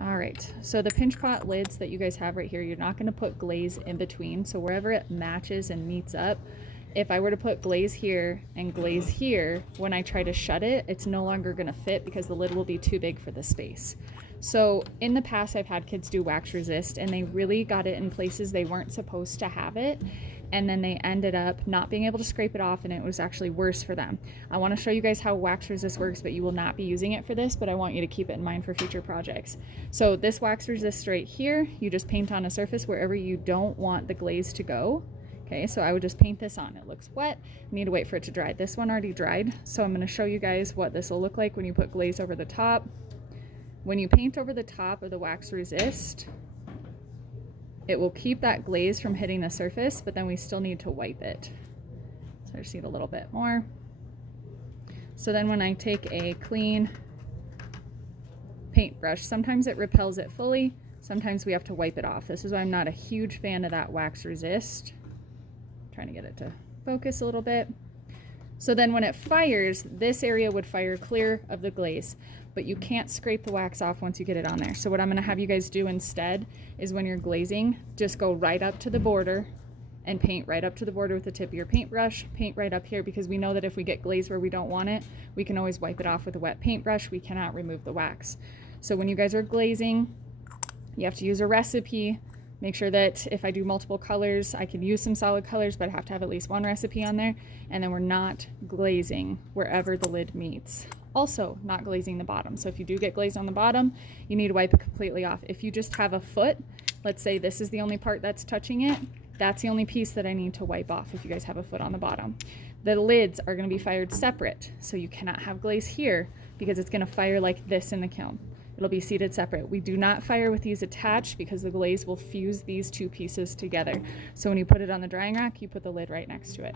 All right, so the pinch pot lids that you guys have right here, you're not going to put glaze in between. So wherever it matches and meets up, if I were to put glaze here and glaze here, when I try to shut it, it's no longer going to fit because the lid will be too big for the space. So in the past, I've had kids do wax resist and they really got it in places they weren't supposed to have it. And then they ended up not being able to scrape it off and it was actually worse for them. I want to show you guys how wax resist works, but you will not be using it for this, but I want you to keep it in mind for future projects. So this wax resist right here, you just paint on a surface wherever you don't want the glaze to go. Okay, so I would just paint this on. It looks wet. I need to wait for it to dry. This one already dried, so I'm going to show you guys what this will look like when you put glaze over the top. When you paint over the top of the wax resist, it will keep that glaze from hitting the surface, but then we still need to wipe it. So I just need a little bit more. So then when I take a clean paintbrush, sometimes it repels it fully, sometimes we have to wipe it off. This is why I'm not a huge fan of that wax resist. Trying to get it to focus a little bit. So then when it fires, this area would fire clear of the glaze, but you can't scrape the wax off once you get it on there. So what I'm going to have you guys do instead is when you're glazing, just go right up to the border and paint right up to the border with the tip of your paintbrush. Paint right up here because we know that if we get glaze where we don't want it, we can always wipe it off with a wet paintbrush. We cannot remove the wax. So when you guys are glazing, you have to use a recipe. Make sure that if I do multiple colors, I can use some solid colors, but I have to have at least one recipe on there. And then we're not glazing wherever the lid meets. Also, not glazing the bottom. So if you do get glaze on the bottom, you need to wipe it completely off. If you just have a foot, let's say this is the only part that's touching it, that's the only piece that I need to wipe off if you guys have a foot on the bottom. The lids are going to be fired separate, so you cannot have glaze here because it's going to fire like this in the kiln. It'll be seated separate. We do not fire with these attached because the glaze will fuse these two pieces together. So when you put it on the drying rack, you put the lid right next to it.